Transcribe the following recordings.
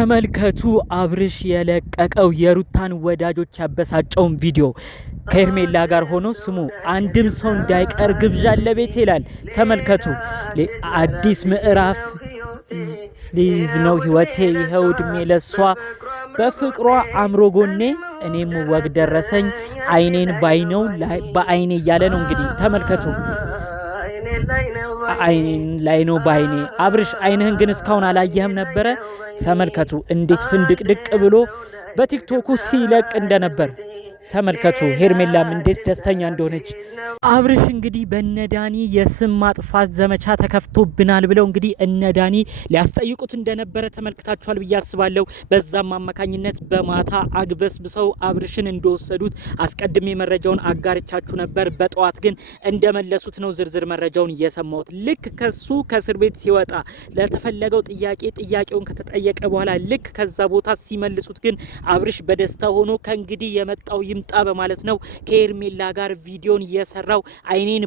ተመልከቱ አብርሽ የለቀቀው የሩታን ወዳጆች ያበሳጨውን ቪዲዮ ከሄርሜላ ጋር ሆኖ ስሙ አንድም ሰው እንዳይቀር ግብዣ ለቤት ይላል። ተመልከቱ። አዲስ ምዕራፍ ሊይዝ ነው ህይወቴ ይኸው እድሜ ለሷ በፍቅሯ አምሮ ጎኔ እኔም ወግ ደረሰኝ አይኔን ባይነው በአይኔ እያለ ነው እንግዲህ ተመልከቱ። አይኔን ላይ ነው ባይኔ። አብርሽ አይንህን ግን እስካሁን አላየህም ነበረ። ተመልከቱ እንዴት ፍንድቅድቅ ብሎ በቲክቶኩ ሲለቅ እንደነበር ተመልከቱ። ሄርሜላም እንዴት ደስተኛ እንደሆነች። አብርሽ እንግዲህ በነዳኒ የስም ማጥፋት ዘመቻ ተከፍቶብናል ብለው እንግዲህ እነዳኒ ሊያስጠይቁት እንደነበረ ተመልክታችኋል ብዬ አስባለሁ። በዛም አማካኝነት በማታ አግበስብሰው አብርሽን እንደወሰዱት አስቀድሜ መረጃውን አጋርቻችሁ ነበር። በጠዋት ግን እንደመለሱት ነው ዝርዝር መረጃውን እየሰማሁት። ልክ ከሱ ከእስር ቤት ሲወጣ ለተፈለገው ጥያቄውን ከተጠየቀ በኋላ ልክ ከዛ ቦታ ሲመልሱት ግን አብርሽ በደስታ ሆኖ ከእንግዲህ የመጣው ይምጣ በማለት ነው ከሄርሜላ ጋር ቪዲዮን እየሰራው አይኔን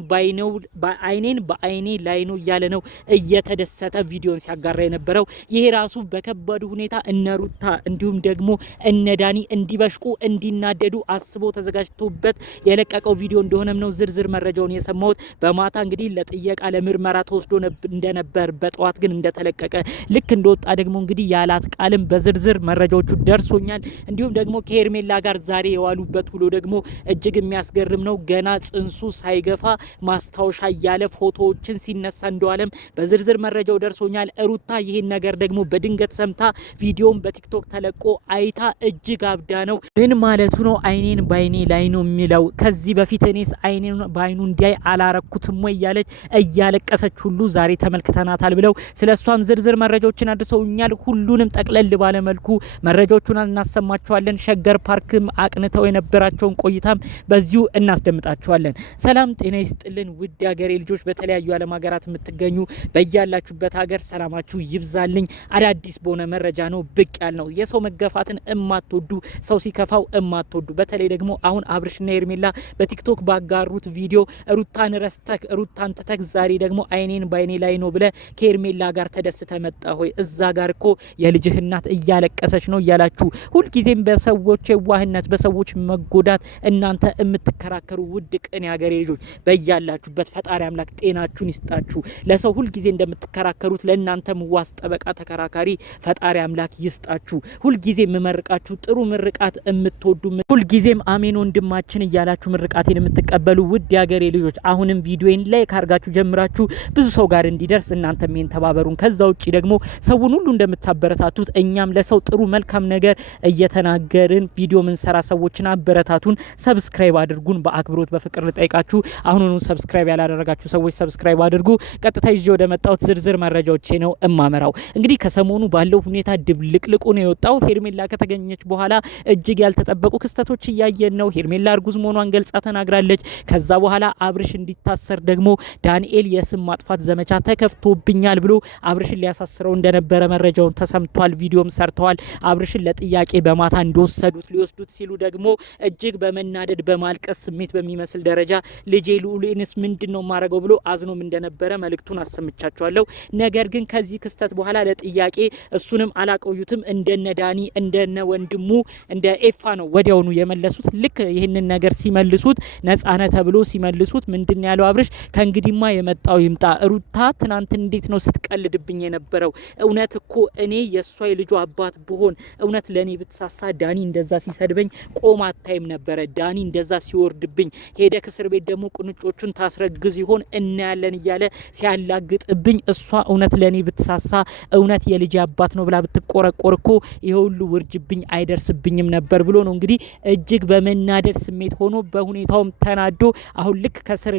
በአይኔ ላይ ነው እያለ ነው እየተደሰተ ቪዲዮን ሲያጋራ የነበረው። ይሄ ራሱ በከባዱ ሁኔታ እነሩታ እንዲሁም ደግሞ እነዳኒ እንዲበሽቁ እንዲናደዱ አስቦ ተዘጋጅቶበት የለቀቀው ቪዲዮ እንደሆነም ነው ዝርዝር መረጃውን የሰማሁት። በማታ እንግዲህ ለጥየቃ ለምርመራ ተወስዶ እንደነበር በጠዋት ግን እንደተለቀቀ ልክ እንደወጣ ደግሞ እንግዲህ ያላት ቃልም በዝርዝር መረጃዎቹ ደርሶኛል። እንዲሁም ደግሞ ከሄርሜላ ጋር ዛሬ የዋሉበት ውሎ ደግሞ እጅግ የሚያስገርም ነው። ገና ጽንሱ ሳይገፋ ማስታወሻ እያለ ፎቶዎችን ሲነሳ እንደዋለም በዝርዝር መረጃው ደርሶኛል። ሩታ ይህን ነገር ደግሞ በድንገት ሰምታ ቪዲዮን በቲክቶክ ተለቆ አይታ እጅግ አብዳ ነው። ምን ማለቱ ነው አይኔን ባይኔ ላይ ነው የሚለው? ከዚህ በፊት እኔስ አይኔን ባይኑ እንዲያይ አላረኩትም ወይ እያለች እያለቀሰች ሁሉ ዛሬ ተመልክተናታል ብለው ስለሷም ዝርዝር መረጃዎችን አድርሰውኛል። ሁሉንም ጠቅለል ባለ መልኩ መረጃዎቹን እናሰማቸዋለን። ሸገር ፓርክም አቅንተው የነበራቸውን ቆይታም በዚሁ እናስደምጣችኋለን። ሰላም ጤና ይስጥልን ውድ ሀገሬ ልጆች፣ በተለያዩ ዓለም ሀገራት የምትገኙ በያላችሁበት ሀገር ሰላማችሁ ይብዛልኝ። አዳዲስ በሆነ መረጃ ነው ብቅ ያልነው። የሰው መገፋትን እማትወዱ፣ ሰው ሲከፋው እማትወዱ፣ በተለይ ደግሞ አሁን አብርሽና ሄርሜላ በቲክቶክ ባጋሩት ቪዲዮ ሩታን ረስተክ ሩታን ተተክ ዛሬ ደግሞ አይኔን ባይኔ ላይ ነው ብለ ከሄርሜላ ጋር ተደስተ መጣ ሆይ እዛ ጋር እኮ የልጅህ እናት እያለቀሰች ነው እያላችሁ ሁልጊዜም በሰዎች የዋህነት በሰዎች መጎዳት እናንተ የምትከራከሩ ውድ ቅን ያገሬ ልጆች በያላችሁበት ፈጣሪ አምላክ ጤናችሁን ይስጣችሁ። ለሰው ሁልጊዜ እንደምትከራከሩት ለእናንተም ዋስ ጠበቃ ተከራካሪ ፈጣሪ አምላክ ይስጣችሁ። ሁልጊዜ የምመርቃችሁ ጥሩ ምርቃት የምትወዱ ሁልጊዜም አሜን ወንድማችን እያላችሁ ምርቃቴን የምትቀበሉ ውድ ያገሬ ልጆች አሁንም ቪዲዮን ላይክ አድርጋችሁ ጀምራችሁ ብዙ ሰው ጋር እንዲደርስ እናንተ ምን ተባበሩን። ከዛ ውጪ ደግሞ ሰውን ሁሉ እንደምታበረታቱት እኛም ለሰው ጥሩ መልካም ነገር እየተናገርን ቪዲዮ ምን ሰራ ሰዎችን አበረታቱን። ሰብስክራይብ አድርጉን በአክብሮት በፍቅር ልጠይቃችሁ። አሁኑኑ ሰብስክራይብ ያላደረጋችሁ ሰዎች ሰብስክራይብ አድርጉ። ቀጥታ ይዤ ወደ መጣሁት ዝርዝር መረጃዎቼ ነው እማመራው። እንግዲህ ከሰሞኑ ባለው ሁኔታ ድብልቅልቁ ነው የወጣው። ሄርሜላ ከተገኘች በኋላ እጅግ ያልተጠበቁ ክስተቶች እያየን ነው። ሄርሜላ እርጉዝ መሆኗን ገልጻ ተናግራለች። ከዛ በኋላ አብርሽ እንዲታሰር ደግሞ ዳንኤል የስም ማጥፋት ዘመቻ ተከፍቶብኛል ብሎ አብርሽን ሊያሳስረው እንደነበረ መረጃውን ተሰምቷል። ቪዲዮም ሰርተዋል። አብርሽን ለጥያቄ በማታ እንደወሰዱት ሊወስዱት ሲሉ ደግሞ እጅግ በመናደድ በማልቀስ ስሜት በሚመስል ደረጃ ልጄ ሉሌንስ ምንድነው ማረገው ብሎ አዝኖም እንደነበረ መልእክቱን አሰምቻቸዋለሁ። ነገር ግን ከዚህ ክስተት በኋላ ለጥያቄ እሱንም አላቆዩትም። እንደነ ዳኒ እንደነ ወንድሙ እንደ ኤፋ ነው ወዲያውኑ የመለሱት። ልክ ይህንን ነገር ሲመልሱት ነጻነ ተብሎ ሲመልሱት ምንድነው ያለው አብርሽ? ከእንግዲህማ የመጣው ይምጣ። ሩታ ትናንት እንዴት ነው ስትቀልድብኝ የነበረው? እውነት እኮ እኔ የሷ የልጁ አባት ብሆን እውነት ለኔ ብትሳሳ ዳኒ እንደዛ ሲሰድበኝ ቆማ አታይም ነበረ። ዳኒ እንደዛ ሲወርድብኝ ሄደ ከእስር ቤት ደግሞ ቁንጮቹን ታስረግዝ ይሆን እናያለን እያለ ሲያላግጥብኝ እሷ እውነት ለኔ ብትሳሳ እውነት የልጅ አባት ነው ብላ ብትቆረቆር እኮ ይሄ ሁሉ ውርጅብኝ አይደርስብኝም ነበር ብሎ ነው እንግዲህ እጅግ በመናደድ ስሜት ሆኖ በሁኔታውም ተናዶ አሁን ልክ ከስር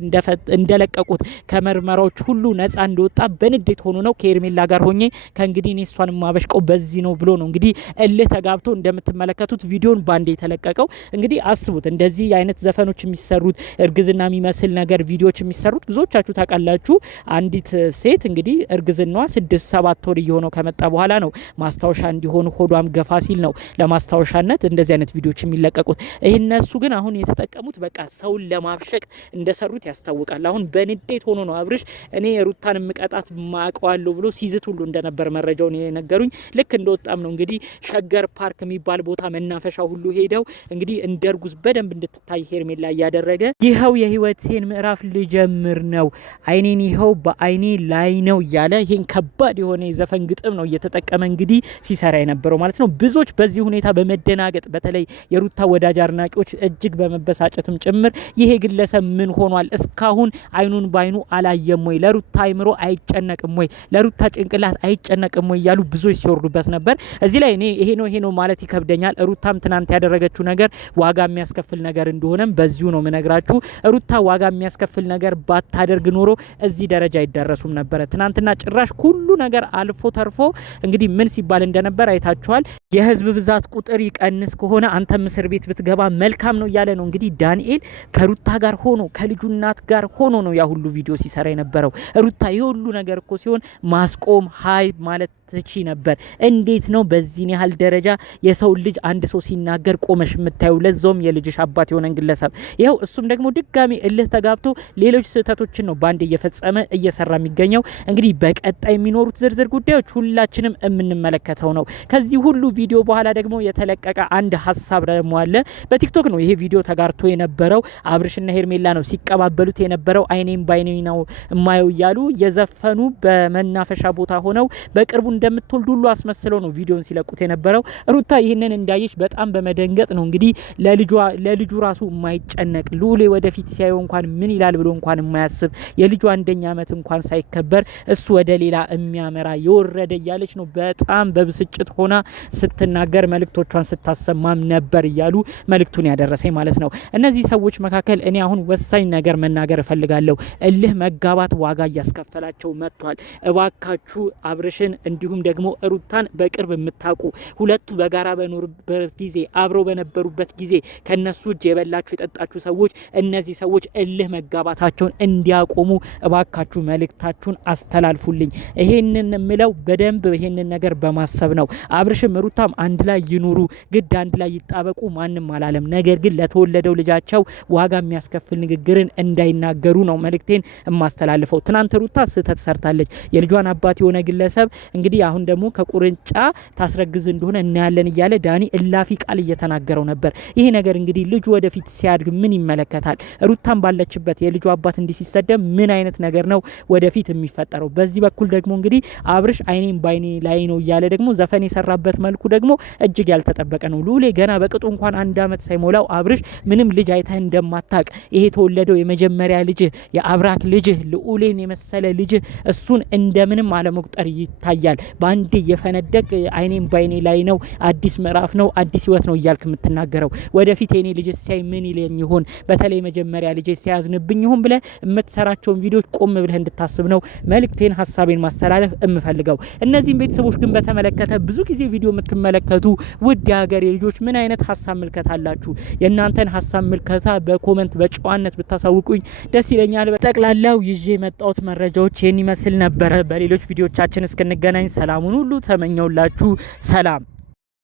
እንደለቀቁት ከመርመራዎች ሁሉ ነፃ እንደወጣ በንዴት ሆኖ ነው ከሄርሜላ ጋር ሆኜ ከእንግዲህ እኔ እሷን ማበሽቀው በዚህ ነው ብሎ ነው እንግዲህ እልህ ተጋብቶ እንደምትመለከቱት ቪዲዮን ባንዴ የተለቀቀው። እንግዲህ አስቡት እንደዚህ አይነት ዘፈኖች የሚሰሩት እርግዝና የሚመስል ነገር ቪዲዮዎች የሚሰሩት ብዙዎቻችሁ ታውቃላችሁ። አንዲት ሴት እንግዲህ እርግዝናዋ 6-7 ወር እየሆነው ከመጣ በኋላ ነው ማስታወሻ እንዲሆን ሆዷም ገፋ ሲል ነው ለማስታወሻነት እንደዚህ አይነት ቪዲዮዎች የሚለቀቁት። እነሱ ግን አሁን የተጠቀሙት በቃ ሰውን ለማብሸቅ እንደሰሩት ያስታውቃል። አሁን በንዴት ሆኖ ነው አብርሽ እኔ ሩታን ምቀጣት ማቀዋለሁ ብሎ ሲዝት ሁሉ እንደነበር መረጃውን የነገሩኝ። ልክ እንደወጣም ነው እንግዲህ ሸገር ፓርክ የሚባል ቦታ መናፈሻ ሁሉ ሄደው እንግዲህ እንደርጉዝ በደንብ እንድትታይ ሄርሜላ እያደረገ ይኸው የህይወቴን ምዕራፍ ልጀምር ነው አይኔን ይኸው በአይኔ ላይ ነው እያለ ይሄን ከባድ የሆነ የዘፈን ግጥም ነው እየተጠቀመ እንግዲህ ሲሰራ የነበረው ማለት ነው። ብዙዎች በዚህ ሁኔታ በመደናገጥ በተለይ የሩታ ወዳጅ አድናቂዎች እጅግ በመበሳጨትም ጭምር ይሄ ግለሰብ ምን ሆኗል? እስካሁን አይኑን ባይኑ አላየም ወይ? ለሩታ አይምሮ አይጨነቅም ወይ? ለሩታ ጭንቅላት አይጨነቅም ወይ? እያሉ ብዙዎች ሲወርዱበት ነበር። እዚህ ላይ እኔ ይሄ ነው ማለት ይከብደኛል። ሩታም ትናንት ያደረገችው ነገር ዋጋ የሚያስከፍል ነገር እንደሆነም በዚሁ ነው ምነግራችሁ። ሩታ ዋጋ የሚያስከፍል ነገር ባታደርግ ኖሮ እዚህ ደረጃ አይደረሱም ነበር። ትናንትና ጭራሽ ሁሉ ነገር አልፎ ተርፎ እንግዲህ ምን ሲባል እንደነበር አይታችኋል። የህዝብ ብዛት ቁጥር ይቀንስ ከሆነ አንተም እስር ቤት ብትገባ መልካም ነው እያለ ነው እንግዲህ ዳንኤል ከሩታ ጋር ሆኖ ከልጁ እናት ጋር ሆኖ ነው ያ ሁሉ ቪዲዮ ሲሰራ የነበረው። ሩታ የሁሉ ነገር እኮ ሲሆን ማስቆም ሀይ ማለት ትቺ ነበር። እንዴት ነው በዚህ ያህል ደረጃ የሰው ልጅ አንድ ሰው ሲናገር ቆመሽ የምታዩ? ለዛውም የልጅሽ አባት የሆነን ግለሰብ ይኸው እሱም ደግሞ ድጋሚ እልህ ተጋብቶ ሌሎች ስህተቶችን ነው ባንድ እየፈጸመ እየሰራ የሚገኘው። እንግዲህ በቀጣይ የሚኖሩት ዝርዝር ጉዳዮች ሁላችንም የምንመለከተው ነው። ከዚህ ሁሉ ቪዲዮ በኋላ ደግሞ የተለቀቀ አንድ ሀሳብ ደግሞ አለ። በቲክቶክ ነው ይሄ ቪዲዮ ተጋርቶ የነበረው። አብርሽና ሄርሜላ ነው ሲቀባበሉት የነበረው። አይኔም ባይኔ ነው የማየው እያሉ የዘፈኑ በመናፈሻ ቦታ ሆነው በቅርቡ እንደምትወልዱ ሁሉ አስመስለው ነው ቪዲዮን ሲለቁት የነበረው። ሩታ ይህንን እንዳየች በጣም በመደንገጥ ነው እንግዲህ ለልጁ ራሱ የማይጨነቅ ሉሌ ወደፊት ሲያየው እንኳን ምን ይላል ብሎ እንኳን የማያስብ የልጁ አንደኛ ዓመት እንኳን ሳይከበር እሱ ወደ ሌላ የሚያመራ የወረደ እያለች ነው በጣም በብስጭት ሆና ስትናገር መልእክቶቿን ስታሰማም ነበር እያሉ መልእክቱን ያደረሰኝ ማለት ነው። እነዚህ ሰዎች መካከል እኔ አሁን ወሳኝ ነገር መናገር እፈልጋለሁ። እልህ መጋባት ዋጋ እያስከፈላቸው መጥቷል። እባካችሁ አብርሽን እንዲሁም ደግሞ ሩታን በቅርብ የምታውቁ ሁለቱ በጋራ በኖሩበት ጊዜ አብረው በነበሩበት ጊዜ ከነሱ እጅ የበላችሁ የጠጣችሁ ሰዎች እነዚህ ሰዎች እልህ መጋባታቸውን እንዲያቆሙ እባካችሁ መልእክታችሁን አስተላልፉልኝ። ይሄንን ምለው በደንብ ይሄንን ነገር በማሰብ ነው። አብርሽም ሩታም አንድ ላይ ይኑሩ፣ ግድ አንድ ላይ ይጣበቁ ማንም አላለም። ነገር ግን ለተወለደው ልጃቸው ዋጋ የሚያስከፍል ንግግርን እንዳይናገሩ ነው መልእክቴን የማስተላልፈው። ትናንት ሩታ ስህተት ሰርታለች። የልጇን አባት የሆነ ግለሰብ እንግዲህ አሁን ደግሞ ከቁርንጫ ታስረግዝ እንደሆነ እናያለን እያለ ዳኒ እላፊ ቃል እየተናገረው ነበር። ይሄ ነገር እንግዲህ ልጁ ወደፊት ሲያድግ ምን ይመለከታል? ሩታም ባለችበት የልጁ አባት እንዲህ ሲሰደብ ምን አይነት ነገር ነው ወደፊት የሚፈጠረው? በዚህ በኩል ደግሞ እንግዲህ አብርሽ አይኔም ባይኔ ላይ ነው እያለ ደግሞ ዘፈን የሰራበት መልኩ ደግሞ እጅግ ያልተጠበቀ ነው። ሉሌ ገና በቅጡ እንኳን 1 አመት ሳይሞላው አብርሽ ምንም ልጅ አይተህ እንደማታቅ ይሄ ተወለደው የመጀመሪያ ልጅ የአብራክ ልጅ ልዑሌን የመሰለ ልጅ እሱን እንደምንም አለመቁጠር ይታያል። በአንድ የፈነደቅ አይኔም ባይኔ ላይ ነው፣ አዲስ ምዕራፍ ነው፣ አዲስ ህይወት ነው እያልክ የምትናገረው ወደፊት የኔ ልጅ ሲያይ ምን ይለኝ ይሆን? በተለይ መጀመሪያ ልጅ ሲያዝንብኝ ይሆን ብለህ የምትሰራቸውን ቪዲዮዎች ቆም ብለህ እንድታስብ ነው መልእክቴን ሀሳቤን ማስተላለፍ የምፈልገው። እነዚህም ቤተሰቦች ግን በተመለከተ ብዙ ጊዜ ቪዲዮ የምትመለከቱ ውድ የሀገሬ ልጆች ምን አይነት ሀሳብ ምልከታ አላችሁ? የእናንተን ሀሳብ ምልከታ በኮመንት በጨዋነት ብታሳውቁኝ ደስ ይለኛል። በጠቅላላው ይዤ የመጣሁት መረጃዎች ይህን ይመስል ነበረ። በሌሎች ቪዲዮቻችን እስክንገናኝ ሰላሙን ሁሉ ተመኘውላችሁ። ሰላም